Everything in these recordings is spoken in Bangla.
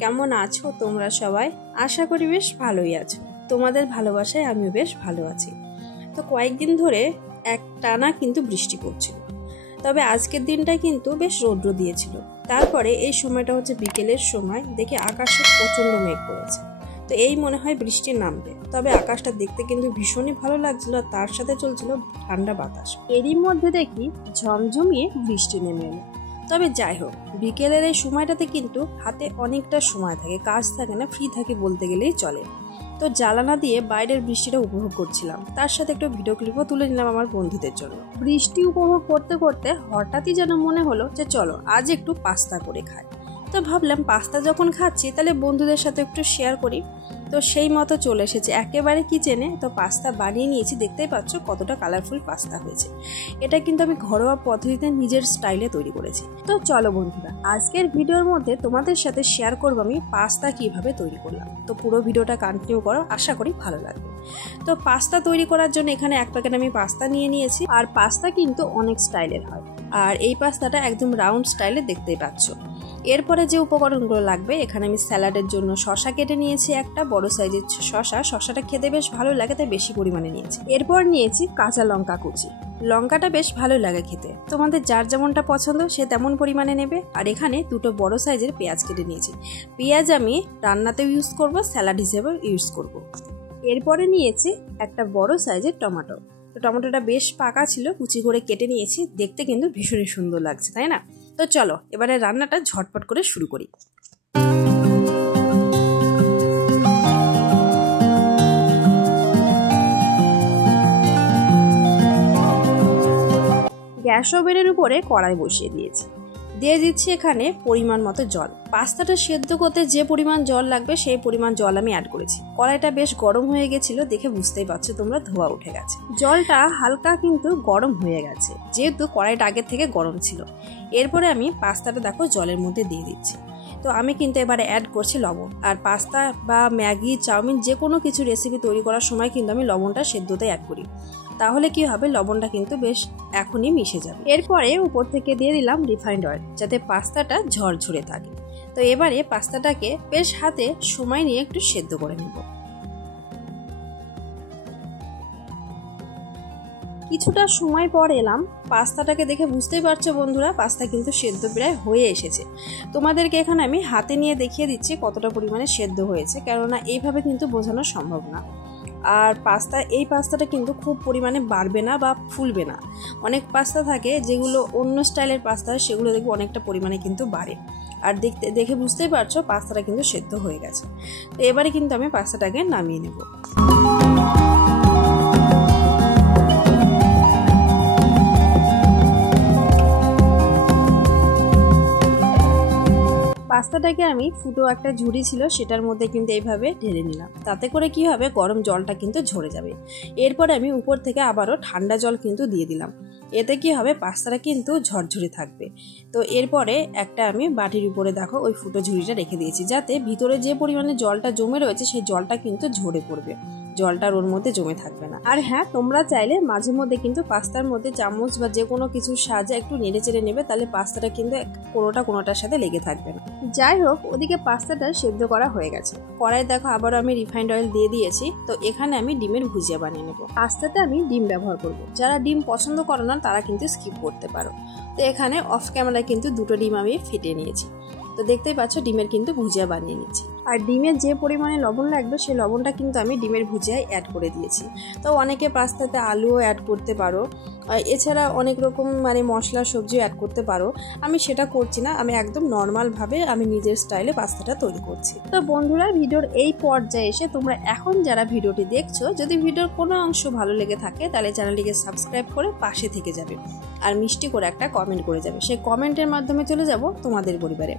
কেমন আছো তোমরা সবাই? আশা করি বেশ ভালোই আছো। তোমাদের ভালোবাসায় আমিও বেশ ভালো আছি। তো কয়েকদিন ধরে একটানা কিন্তু বৃষ্টি পড়ছিল, তবে আজকের দিনটা কিন্তু বেশ রৌদ্র দিয়েছিল। তারপরে এই সময়টা হচ্ছে বিকেলের সময়, দেখে আকাশে প্রচণ্ড মেঘ পড়েছে। তো এই মনে হয় বৃষ্টি নামবে, তবে আকাশটা দেখতে কিন্তু ভীষণই ভালো লাগছিল, আর তার সাথে চলছিল ঠান্ডা বাতাস। এরই মধ্যে দেখি ঝমঝমিয়ে বৃষ্টি নেমে এলো। তবে যাই হোক, বিকেলের এই সময়টাতে কিন্তু হাতে অনেকটা সময় থাকে, কাজ থাকে না, ফ্রি থাকে বলতে গেলেই চলে। তো জানালা দিয়ে বাইরের বৃষ্টিটা উপভোগ করছিলাম, তার সাথে একটা ভিডিও ক্লিপও তুলে নিলাম আমার বন্ধুদের জন্য। বৃষ্টি উপভোগ করতে করতে হঠাৎই যেন মনে হলো যে চলো আজ একটু পাস্তা করে খাই। তো ভাবলাম পাস্তা যখন খাচ্ছি তাহলে বন্ধুদের সাথে একটু শেয়ার করি। তো সেই মতো চলে এসেছে একেবারে কিচেনে। তো পাস্তা বানিয়ে নিয়েছি, দেখতেই পাচ্ছ কতটা কালারফুল পাস্তা হয়েছে। এটা কিন্তু আমি ঘরোয়া পদ্ধতিতে নিজের স্টাইলে তৈরি করেছি। তো চলো বন্ধুরা, আজকের ভিডিওর মধ্যে তোমাদের সাথে শেয়ার করবো আমি পাস্তা কিভাবে তৈরি করলাম। তো পুরো ভিডিওটা কন্টিনিউ করো, আশা করি ভালো লাগবে। তো পাস্তা তৈরি করার জন্য এখানে এক প্যাকেট আমি পাস্তা নিয়ে নিয়েছি। আর পাস্তা কিন্তু অনেক স্টাইলের হয়, আর এই পাস্তাটা একদম রাউন্ড স্টাইলে দেখতেই পাচ্ছ। এরপরে যে উপকরণগুলো লাগবে, এখানে আমি স্যালাডের জন্য শসা কেটে নিয়েছি, একটা বড় সাইজের শসাটা খেতে বেশ ভালো লাগে তাই বেশি পরিমাণে নিয়েছি। এরপর নিয়েছি কাঁচা লঙ্কা কুচি, লঙ্কাটা বেশ ভালো লাগে খেতে, তোমাদের যার যেমনটা পছন্দ সে তেমন পরিমাণে নেবে। আর এখানে দুটো বড় সাইজের পেঁয়াজ কেটে নিয়েছি। পেঁয়াজ আমি রান্নাতেও ইউজ করব, স্যালাড হিসেবেও ইউজ করব। এরপরে নিয়েছি একটা বড় সাইজের টমেটো। তো টমেটোটা বেশ পাকা ছিল, কুচি করে কেটে নিয়েছি, দেখতে কিন্তু ভীষণই সুন্দর লাগছে, তাই না? তো চলো এবারে রান্নাটা ঝটপট করে শুরু করি। গ্যাস ওভেনের উপরে কড়াই বসিয়ে দিয়েছি, দিয়ে দিচ্ছি এখানে পরিমাণ মতো জল। পাস্তাটা সেদ্ধ করতে যে পরিমাণ জল লাগবে সেই পরিমাণ জল আমি অ্যাড করেছি। কড়াইটা বেশ গরম হয়ে গেছিল, দেখে বুঝতেই পারছো তোমরা ধোয়া উঠে গেছে। জলটা হালকা কিন্তু গরম হয়ে গেছে, যেহেতু কড়াইটা আগের থেকে গরম ছিল। এরপরে আমি পাস্তাটা দেখো জলের মধ্যে দিয়ে দিচ্ছি। তো আমি কিন্তু এবারে অ্যাড করছি লবণ। আর পাস্তা বা ম্যাগি, চাউমিন যে কোনো কিছু রেসিপি তৈরি করার সময় কিন্তু আমি লবণটা সেদ্ধতে অ্যাড করি, তাহলে কি হবে লবণটা কিন্তু বেশ এখনই মিশে যাবে। এরপরে উপর থেকে দিয়ে দিলাম রিফাইন্ড অয়েল, যাতে পাস্তাটা ঝরঝরে থাকে। তো এবারে পাস্তাটাকে বেশ হাতে সময় নিয়ে একটু সেদ্ধ করে নেব। কিছুটা সময় পর এলাম, পাস্তাটাকে দেখে বুঝতেই পারছো বন্ধুরা পাস্তা কিন্তু সেদ্ধ প্রায় হয়ে এসেছে। তোমাদেরকে এখানে আমি হাতে নিয়ে দেখিয়ে দিচ্ছি কতটা পরিমাণে সেদ্ধ হয়েছে, কেননা এইভাবে কিন্তু বোঝানো সম্ভব না। আর এই পাস্তাটা কিন্তু খুব পরিমাণে বাড়বে না বা ফুলবে না। অনেক পাস্তা থাকে যেগুলো অন্য স্টাইলের পাস্তা, সেগুলো দেখবো অনেকটা পরিমাণে কিন্তু বাড়ে। আর দেখে বুঝতেই পারছো পাস্তাটা কিন্তু সেদ্ধ হয়ে গেছে। তো এবারে কিন্তু আমি পাস্তাটাকে নামিয়ে নেব। পাস্তাটাকে আমি ফুটো একটা ঝুড়ি ছিল সেটার মধ্যে কিন্তু এইভাবে ঢেলে নিলাম, তাতে করে কি হবে গরম জলটা কিন্তু ঝরে যাবে। এরপরে আমি উপর থেকে আবারও ঠান্ডা জল কিন্তু দিয়ে দিলাম, এতে কি হবে পাস্তাটা কিন্তু ঝরঝরে থাকবে। তো এরপরে একটা আমি বাটির উপরে দেখো ওই ফুটো ঝুড়িটা রেখে দিয়েছি, যাতে ভিতরে যে পরিমাণে জলটা জমে রয়েছে সেই জলটা কিন্তু ঝরে পড়বে, জলটা ওর মধ্যে জমে থাকবে না। আর হ্যাঁ, তোমরা চাইলে মাঝে মধ্যে কিন্তু পাস্তার মধ্যে চামচ বা যে কোনো কিছুর সাহায্যে একটু নেড়ে চেড়ে নেবে, তাহলে পাস্তাটা কিন্তু কোনোটার সাথে লেগে থাকবে না। যাই হোক, ওদিকে পাস্তাটা সেদ্ধ করা হয়ে গেছে। কড়াই দেখো আবারও আমি রিফাইন্ড অয়েল দিয়ে দিয়েছি। তো এখানে আমি ডিমের ভুজিয়া বানিয়ে নেব। পাস্তাতে আমি ডিম ব্যবহার করব, যারা ডিম পছন্দ করো না তারা কিন্তু স্কিপ করতে পারো। তো এখানে অফ ক্যামেরায় কিন্তু দুটো ডিম আমি ফেটে নিয়েছি। তো দেখতেই পাচ্ছ ডিমের কিন্তু ভুজিয়া বানিয়ে নিচ্ছি। আর ডিমের যে পরিমাণে লবণ লাগবে সেই লবণটা কিন্তু আমি ডিমের ভুজিয়ায় অ্যাড করে দিয়েছি। তো অনেকে পাস্তাতে আলুও অ্যাড করতে পারো, এছাড়া অনেক রকম মশলা সবজিও অ্যাড করতে পারো। আমি সেটা করছি না, আমি একদম নর্মালভাবে আমি নিজের স্টাইলে পাস্তাটা তৈরি করছি। তো বন্ধুরা, ভিডিওর এই পর্যায়ে এসে তোমরা এখন যারা ভিডিওটি দেখছো, যদি ভিডিওর কোনো অংশ ভালো লেগে থাকে তাহলে চ্যানেলটিকে সাবস্ক্রাইব করে পাশে থেকে যাবে, আর মিষ্টি করে একটা কমেন্ট করে যাবে। সেই কমেন্টের মাধ্যমে চলে যাব তোমাদের পরিবারে।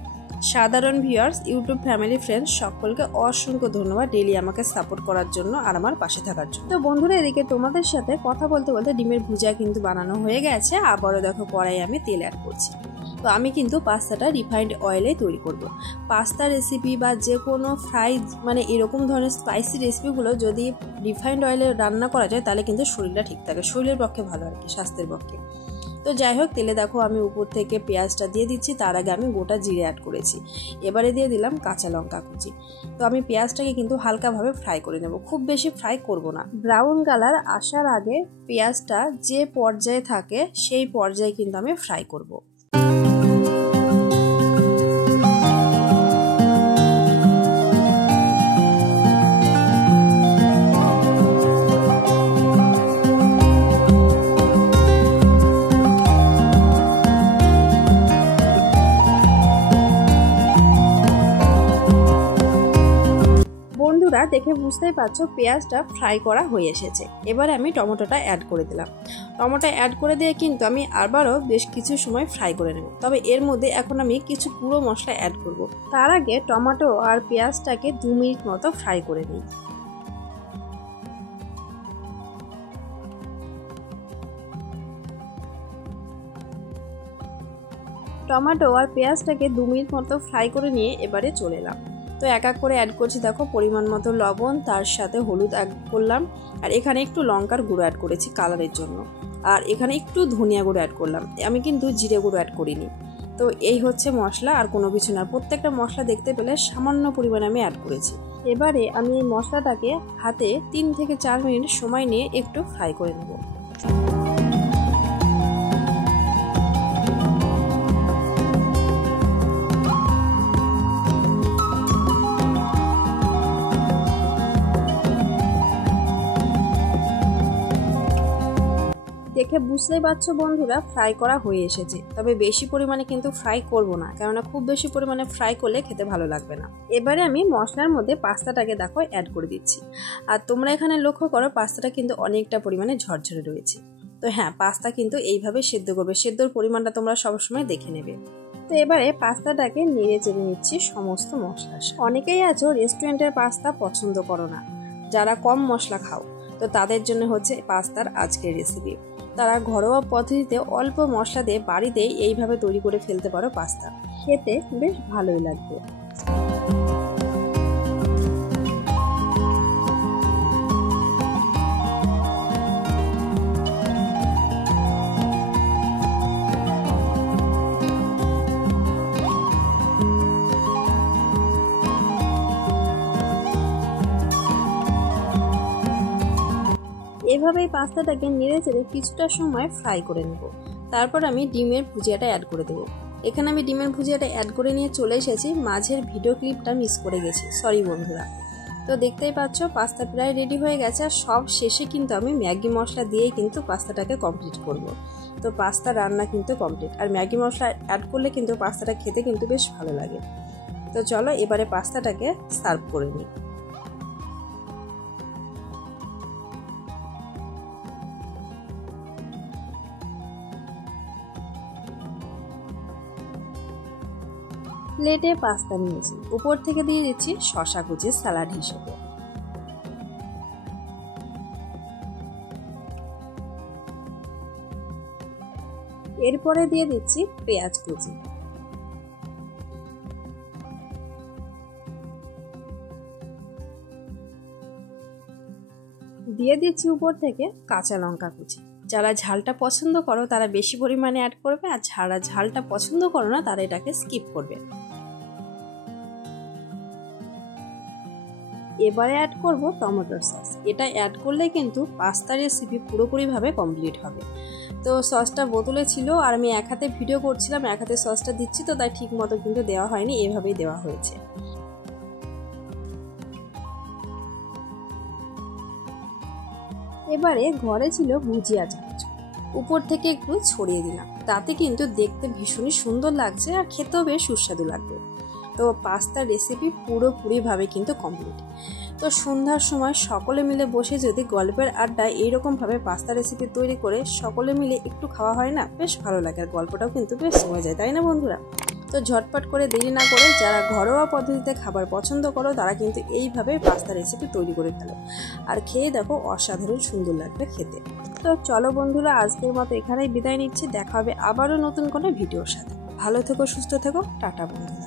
সাধারণ ভিউয়ার্স, ইউটিউব ফ্যামিলি, ফ্রেন্ডস সকলকে অসংখ্য ধন্যবাদ ডেইলি আমাকে সাপোর্ট করার জন্য আর আমার পাশে থাকার জন্য। তো বন্ধুরা, এদিকে তোমাদের সাথে কথা বলতে বলতে ডিমের ভুজিয়া কিন্তু বানানো হয়ে গেছে। আবারও দেখো কড়াই আমি তেল অ্যাড করছি। তো আমি কিন্তু পাস্তাটা রিফাইন্ড অয়েলে তৈরি করব। পাস্তা রেসিপি বা যে কোনো ফ্রাই এরকম ধরনের স্পাইসি রেসিপিগুলো যদি রিফাইন্ড অয়েলে রান্না করা যায় তাহলে কিন্তু শরীরটা ঠিক থাকে, শরীরের পক্ষে ভালো আর কি, স্বাস্থ্যের পক্ষে। তো যাই হোক, তেলে দেখো আমি উপর থেকে পেঁয়াজটা দিয়ে দিচ্ছি, তার আগে আমি গোটা জিরে অ্যাড করেছি। এবারে দিয়ে দিলাম কাঁচা লঙ্কা কুচি। তো আমি পেঁয়াজটাকে কিন্তু হালকাভাবে ফ্রাই করে নেব, খুব বেশি ফ্রাই করব না। ব্রাউন কালার আসার আগে পেঁয়াজটা যে পর্যায়ে থাকে সেই পর্যায়ে কিন্তু আমি ফ্রাই করব। বন্ধুরা দেখে বুঝতেই পারছো পেঁয়াজটা ফ্রাই করা হয়ে এসেছে। এবারে আমি টমেটোটা অ্যাড করে দিলাম। টমেটো অ্যাড করে দিয়ে কিন্তু আমি আবারও বেশ কিছু সময় ফ্রাই করে নেব। তবে এর মধ্যে এখন আমি কিছু গুঁড়ো মশলা অ্যাড করব। তার আগে টমেটো আর পেঁয়াজটাকে 2 মিনিট মতো ফ্রাই করে নিই। টমেটো আর পেঁয়াজটাকে 2 মিনিট মতো ফ্রাই করে নিয়ে এবারে চলে এলাম। তো এক এক করে অ্যাড করছি, দেখো পরিমাণ মতো লবণ, তার সাথে হলুদ অ্যাড করলাম, আর এখানে একটু লঙ্কার গুঁড়ো অ্যাড করেছি কালারের জন্য, আর এখানে একটু ধনিয়া গুঁড়ো অ্যাড করলাম, আমি কিন্তু জিরে গুঁড়ো অ্যাড করিনি। তো এই হচ্ছে মশলা, আর কোনো কিছু না। প্রত্যেকটা মশলা দেখতে পেলে সামান্য পরিমাণে আমি অ্যাড করেছি। এবারে আমি এই মশলাটাকে হাতে 3 থেকে 4 মিনিট সময় নিয়ে একটু ফ্রাই করে নেব। দেখে বুঝতেই পারছো বন্ধুরা ফ্রাই করা হয়ে এসেছে। তবে বেশি পরিমাণে কিন্তু ফ্রাই করব না, কেননা খুব বেশি পরিমাণে ফ্রাই করলে খেতে ভালো লাগবে না। এবারে আমি মশলার মধ্যে পাস্তাটাকে দেখো অ্যাড করে দিচ্ছি। আর তোমরা এখানে লক্ষ্য করো পাস্তাটা কিন্তু অনেকটা পরিমাণে ঝরঝরে রয়েছে। তো হ্যাঁ, পাস্তা কিন্তু এইভাবে সেদ্ধ করবে, সেদ্ধর পরিমাণটা তোমরা সবসময় দেখে নেবে। তো এবারে পাস্তাটাকে নেড়ে চেড়ে নিচ্ছি সমস্ত মশলা। অনেকেই আছো রেস্টুরেন্টের পাস্তা পছন্দ করো না, যারা কম মশলা খাও, তো তাদের জন্য হচ্ছে পাস্তার আজকের রেসিপি। তারা ঘরোয়া পদ্ধতিতে অল্প মশলা দিয়ে বাড়িতেই এইভাবে তৈরি করে ফেলতে পারো পাস্তা, খেতে বেশ ভালোই লাগবে। এভাবেই পাস্তাটাকে নেড়ে চেড়ে কিছুটা সময় ফ্রাই করে নেব। তারপর আমি ডিমের ভুজিয়াটা অ্যাড করে দেবো। এখানে আমি ডিমের ভুজিয়াটা অ্যাড করে নিয়ে চলে এসেছি, মাঝের ভিডিও ক্লিপটা মিস করে গেছি, সরি বন্ধুরা। তো দেখতেই পাচ্ছ পাস্তা প্রায় রেডি হয়ে গেছে। আর সব শেষে কিন্তু আমি ম্যাগি মশলা দিয়েই কিন্তু পাস্তাটাকে কমপ্লিট করব। তো পাস্তা রান্না কিন্তু কমপ্লিট, আর ম্যাগি মশলা অ্যাড করলে কিন্তু পাস্তাটা খেতে কিন্তু বেশ ভালো লাগে। তো চলো এবারে পাস্তাটাকে সার্ভ করে নিই। প্লেটে পাস্তা নিয়েছি, উপর থেকে দিয়ে দিচ্ছি শসা কুচি স্যালাড হিসেবে। এরপরে দিয়ে দিচ্ছি পেঁয়াজ কুচি। দিয়ে দিচ্ছি উপর থেকে কাঁচা লঙ্কা কুচি। যারা ঝালটা পছন্দ করো তারা বেশি পরিমাণে অ্যাড করবে, আর যারা ঝালটা পছন্দ করো না তারা এটাকে স্কিপ করবে। এবারে অ্যাড করব টমেটোর সস। এটা অ্যাড করলে কিন্তু পাস্তা রেসিপি পুরোপুরিভাবে কমপ্লিট হবে। তো সসটা বোতলে ছিল, আর আমি এক হাতে ভিডিও করছিলাম, এক হাতে সসটা দিচ্ছি, তো তাই ঠিক মতো কিন্তু দেওয়া হয়নি, এভাবেই দেওয়া হয়েছে। এবারে ঘরে ছিল ভুজিয়া চামচ, উপর থেকে একটু ছড়িয়ে দিলাম, তাতে কিন্তু দেখতে ভীষণই সুন্দর লাগছে আর খেতেও বেশ সুস্বাদু লাগবে। তো পাস্তা রেসিপি পুরোপুরিভাবে কিন্তু কমপ্লিট। তো সন্ধ্যার সময় সকলে মিলে বসে যদি গল্পের আড্ডায় এইরকমভাবে পাস্তা রেসিপি তৈরি করে সকলে মিলে একটু খাওয়া হয় না, বেশ ভালো লাগে, আর গল্পটাও কিন্তু বেশ জমে যায়, তাই না বন্ধুরা? তো ঝটপট করে দেরি না করে যারা ঘরোয়া পদ্ধতিতে খাবার পছন্দ করো তারা কিন্তু এইভাবে পাস্তা রেসিপি তৈরি করে ফেলো, আর খেয়ে দেখো অসাধারণ সুন্দর লাগবে খেতে। তো চলো বন্ধুরা, আজকের মতো এখানেই বিদায় নিচ্ছি। দেখা হবে আবারও নতুন কোনো ভিডিওর সাথে। ভালো থেকো, সুস্থ থেকো, টাটা বন্ধুরা।